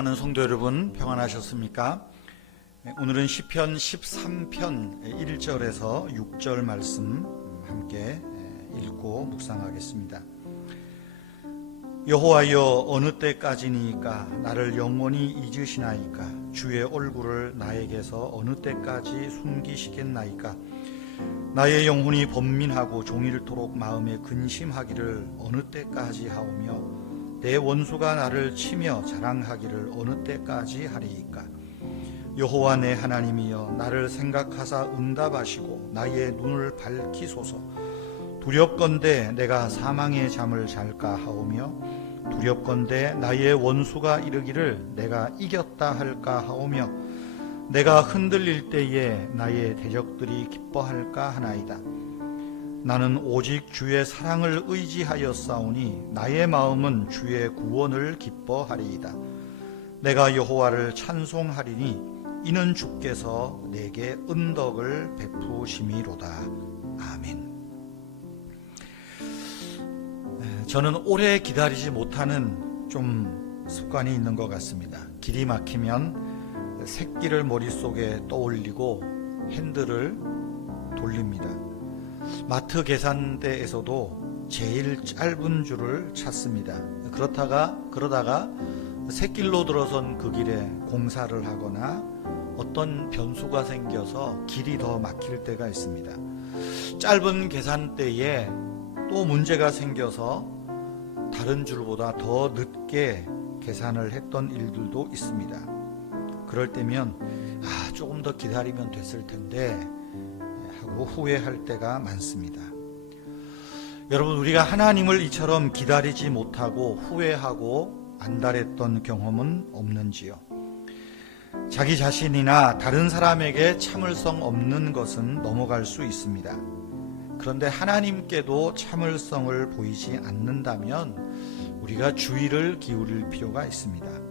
사랑하는 성도 여러분, 평안하셨습니까? 오늘은 시편 13편 1절에서 6절 말씀 함께 읽고 묵상하겠습니다. 여호와여, 어느 때까지니까 나를 영원히 잊으시나이까? 주의 얼굴을 나에게서 어느 때까지 숨기시겠나이까? 나의 영혼이 번민하고 종일토록 마음에 근심하기를 어느 때까지 하오며 내 원수가 나를 치며 자랑하기를 어느 때까지 하리이까? 여호와 내 하나님이여, 나를 생각하사 응답하시고 나의 눈을 밝히소서. 두렵건대 내가 사망의 잠을 잘까 하오며 두렵건대 나의 원수가 이르기를 내가 이겼다 할까 하오며 내가 흔들릴 때에 나의 대적들이 기뻐할까 하나이다. 나는 오직 주의 사랑을 의지하였사오니 나의 마음은 주의 구원을 기뻐하리이다. 내가 여호와를 찬송하리니 이는 주께서 내게 은덕을 베푸심이로다. 아멘. 저는 오래 기다리지 못하는 좀 습관이 있는 것 같습니다. 길이 막히면 새끼를 머릿속에 떠올리고 핸들을 돌립니다. 마트 계산대에서도 제일 짧은 줄을 찾습니다. 그러다가 샛길로 들어선 그 길에 공사를 하거나 어떤 변수가 생겨서 길이 더 막힐 때가 있습니다. 짧은 계산대에 또 문제가 생겨서 다른 줄보다 더 늦게 계산을 했던 일들도 있습니다. 그럴 때면 조금 더 기다리면 됐을 텐데 하고 후회할 때가 많습니다. 여러분, 우리가 하나님을 이처럼 기다리지 못하고 후회하고 안달했던 경험은 없는지요? 자기 자신이나 다른 사람에게 참을성 없는 것은 넘어갈 수 있습니다. 그런데 하나님께도 참을성을 보이지 않는다면 우리가 주의를 기울일 필요가 있습니다.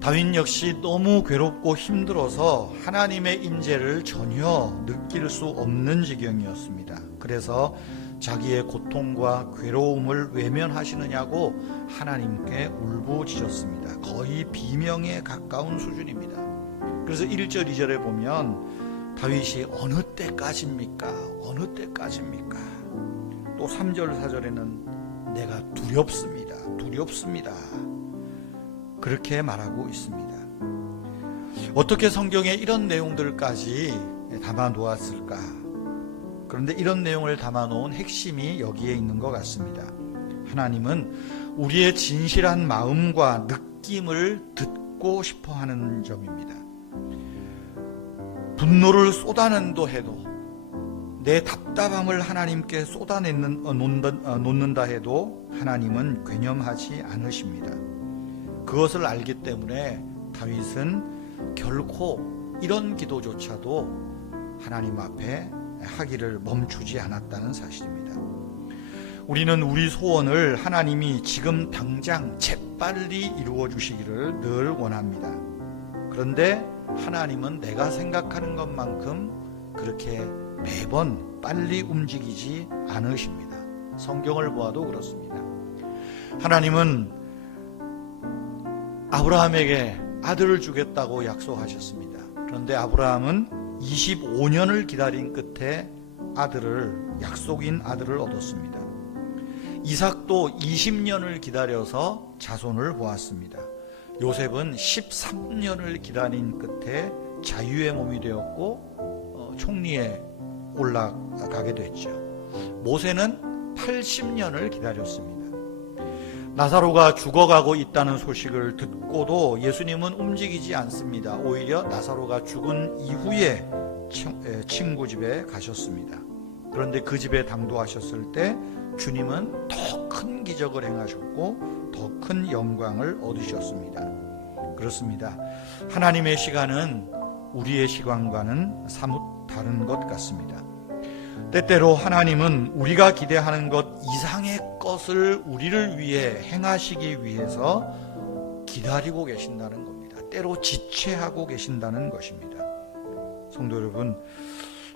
다윗 역시 너무 괴롭고 힘들어서 하나님의 임재를 전혀 느낄 수 없는 지경이었습니다. 그래서 자기의 고통과 괴로움을 외면하시느냐고 하나님께 울부짖었습니다. 거의 비명에 가까운 수준입니다. 그래서 1절 2절에 보면 다윗이 어느 때까지입니까? 어느 때까지입니까? 또 3절 4절에는 내가 두렵습니다. 두렵습니다. 그렇게 말하고 있습니다. 어떻게 성경에 이런 내용들까지 담아 놓았을까? 그런데 이런 내용을 담아 놓은 핵심이 여기에 있는 것 같습니다. 하나님은 우리의 진실한 마음과 느낌을 듣고 싶어 하는 점입니다. 분노를 쏟아낸다 해도, 내 답답함을 하나님께 놓는다 해도 하나님은 괴념하지 않으십니다. 그것을 알기 때문에 다윗은 결코 이런 기도조차도 하나님 앞에 하기를 멈추지 않았다는 사실입니다. 우리는 우리 소원을 하나님이 지금 당장 재빨리 이루어 주시기를 늘 원합니다. 그런데 하나님은 내가 생각하는 것만큼 그렇게 매번 빨리 움직이지 않으십니다. 성경을 보아도 그렇습니다. 하나님은 아브라함에게 아들을 주겠다고 약속하셨습니다. 그런데 아브라함은 25년을 기다린 끝에 약속인 아들을 얻었습니다. 이삭도 20년을 기다려서 자손을 보았습니다. 요셉은 13년을 기다린 끝에 자유의 몸이 되었고 총리에 올라가게 됐죠. 모세는 80년을 기다렸습니다. 나사로가 죽어가고 있다는 소식을 듣고도 예수님은 움직이지 않습니다. 오히려 나사로가 죽은 이후에 친구 집에 가셨습니다. 그런데 그 집에 당도하셨을 때 주님은 더 큰 기적을 행하셨고 더 큰 영광을 얻으셨습니다. 그렇습니다. 하나님의 시간은 우리의 시간과는 사뭇 다른 것 같습니다. 때때로 하나님은 우리가 기대하는 것 이상의 것을 우리를 위해 행하시기 위해서 기다리고 계신다는 겁니다. 때로 지체하고 계신다는 것입니다. 성도 여러분,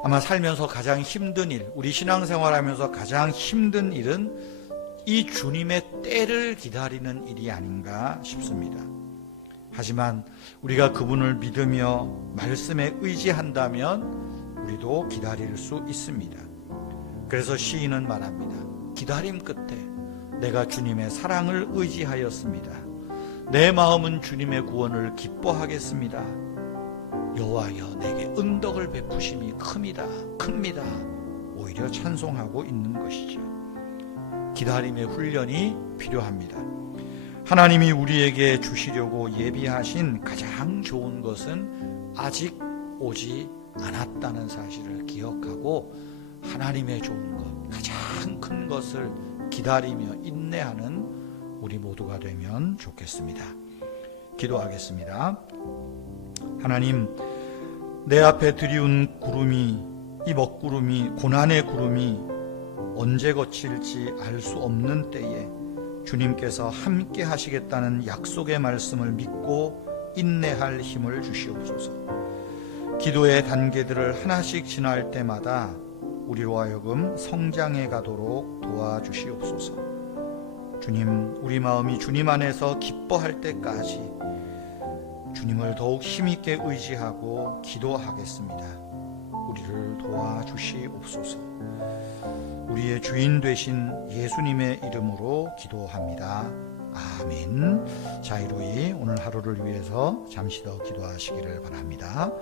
아마 살면서 가장 힘든 일, 우리 신앙생활하면서 가장 힘든 일은 이 주님의 때를 기다리는 일이 아닌가 싶습니다. 하지만 우리가 그분을 믿으며 말씀에 의지한다면 우리도 기다릴 수 있습니다. 그래서 시인은 말합니다. 기다림 끝에 내가 주님의 사랑을 의지하였습니다. 내 마음은 주님의 구원을 기뻐하겠습니다. 여호와여 내게 은덕을 베푸심이 큽니다. 오히려 찬송하고 있는 것이죠. 기다림의 훈련이 필요합니다. 하나님이 우리에게 주시려고 예비하신 가장 좋은 것은 아직 오지 않았다는 사실을 기억하고 하나님의 좋은 것, 가장 큰 것을 기다리며 인내하는 우리 모두가 되면 좋겠습니다. 기도하겠습니다. 하나님, 내 앞에 들이운 구름이, 이 먹구름이, 고난의 구름이 언제 거칠지 알 수 없는 때에 주님께서 함께 하시겠다는 약속의 말씀을 믿고 인내할 힘을 주시옵소서. 기도의 단계들을 하나씩 지날 때마다 우리로 하여금 성장해 가도록 도와주시옵소서. 주님, 우리 마음이 주님 안에서 기뻐할 때까지 주님을 더욱 힘있게 의지하고 기도하겠습니다. 우리를 도와주시옵소서. 우리의 주인 되신 예수님의 이름으로 기도합니다. 아멘. 자유로이 오늘 하루를 위해서 잠시 더 기도하시기를 바랍니다.